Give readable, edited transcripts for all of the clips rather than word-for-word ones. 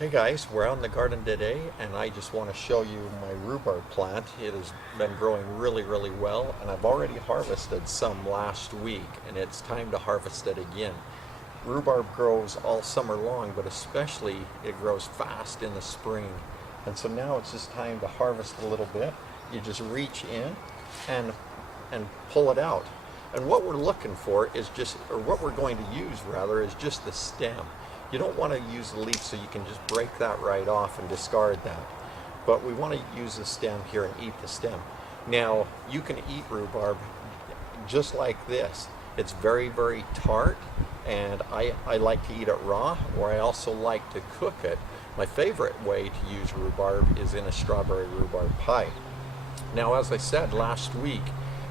Hey guys, we're out in the garden today and I just want to show you my rhubarb plant. It has been growing really well, and I've already harvested some last week and it's time to harvest it again. Rhubarb grows all summer long, but especially it grows fast in the spring. And so now it's just time to harvest a little bit. You just reach in and pull it out. And what we're looking for is just, or what we're going to use rather, is just the stem. You don't want to use the leaf, so you can just break that right off and discard that. But we want to use the stem here and eat the stem. Now, you can eat rhubarb just like this. It's very tart, and I like to eat it raw, or I also like to cook it. My favorite way to use rhubarb is in a strawberry rhubarb pie. Now, as I said last week,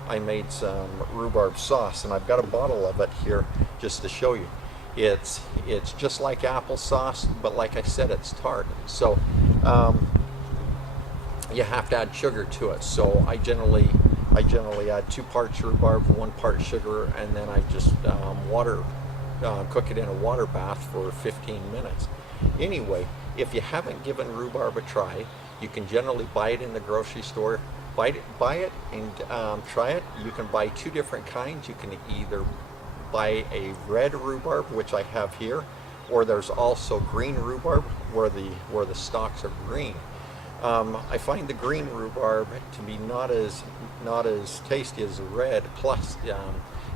I made some rhubarb sauce, and I've got a bottle of it here just to show you. It's just like applesauce, but like I said, it's tart. So you have to add sugar to it. So I generally add 2 parts rhubarb, 1 part sugar, and then I just cook it in a water bath for 15 minutes. Anyway, if you haven't given rhubarb a try, you can generally buy it in the grocery store. Buy it and try it. You can buy 2 different kinds. You can either buy a red rhubarb, which I have here, or there's also green rhubarb where the stalks are green. I find the green rhubarb to be not as tasty as the red, plus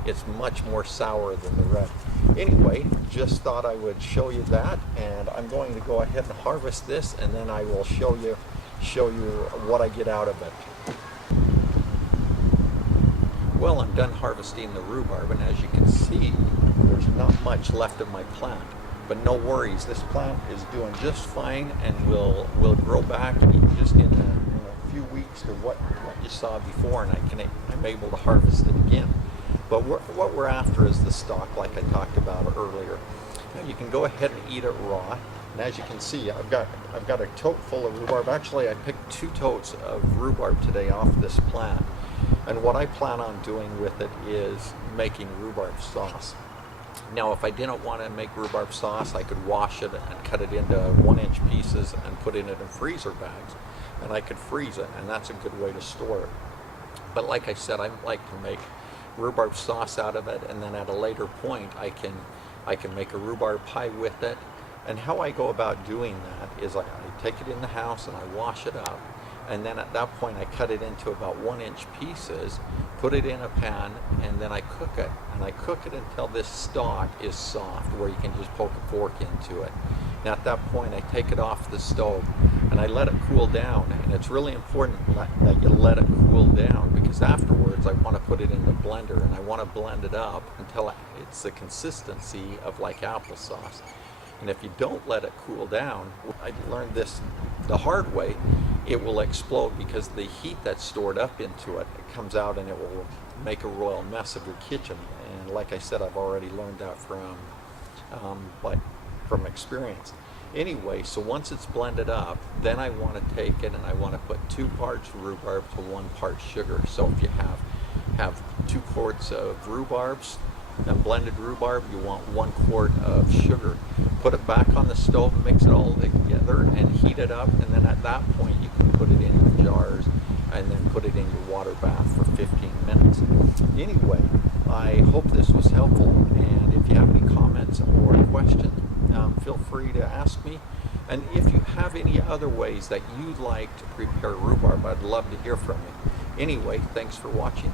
it's much more sour than the red. Anyway, just thought I would show you that, and I'm going to go ahead and harvest this, and then I will show you what I get out of it. Well, I'm done harvesting the rhubarb, and as you can see, there's not much left of my plant. But no worries, this plant is doing just fine and will grow back just in a few weeks to what you saw before, and I'm able to harvest it again. But what we're after is the stalk, like I talked about earlier. Now, you can go ahead and eat it raw. And as you can see, I've got a tote full of rhubarb. Actually, I picked 2 totes of rhubarb today off this plant. And what I plan on doing with it is making rhubarb sauce. Now, if I didn't want to make rhubarb sauce, I could wash it and cut it into 1-inch pieces and put it in freezer bags. And I could freeze it, and that's a good way to store it. But like I said, I like to make rhubarb sauce out of it, and then at a later point, I can make a rhubarb pie with it. And how I go about doing that is I take it in the house and I wash it up. And then at that point I cut it into about 1-inch pieces, put it in a pan, and then I cook it. And I cook it until this stalk is soft, where you can just poke a fork into it. Now at that point I take it off the stove and I let it cool down. And it's really important that you let it cool down, because afterwards I want to put it in the blender and I want to blend it up until it's the consistency of like applesauce. And if you don't let it cool down, I learned this the hard way, it will explode, because the heat that's stored up into it comes out and it will make a royal mess of your kitchen. And like I said, I've already learned that from experience. Anyway, so once it's blended up, then I want to take it and I want to put 2 parts rhubarb to 1 part sugar. So if you have 2 quarts of rhubarbs, and blended rhubarb, you want 1 quart of sugar. Put it back on the stove and mix it all together and heat it up, and then at that point you can put it in your jars and then put it in your water bath for 15 minutes. Anyway, I hope this was helpful, and if you have any comments or questions, feel free to ask me. And if you have any other ways that you'd like to prepare rhubarb, I'd love to hear from you. Anyway, thanks for watching.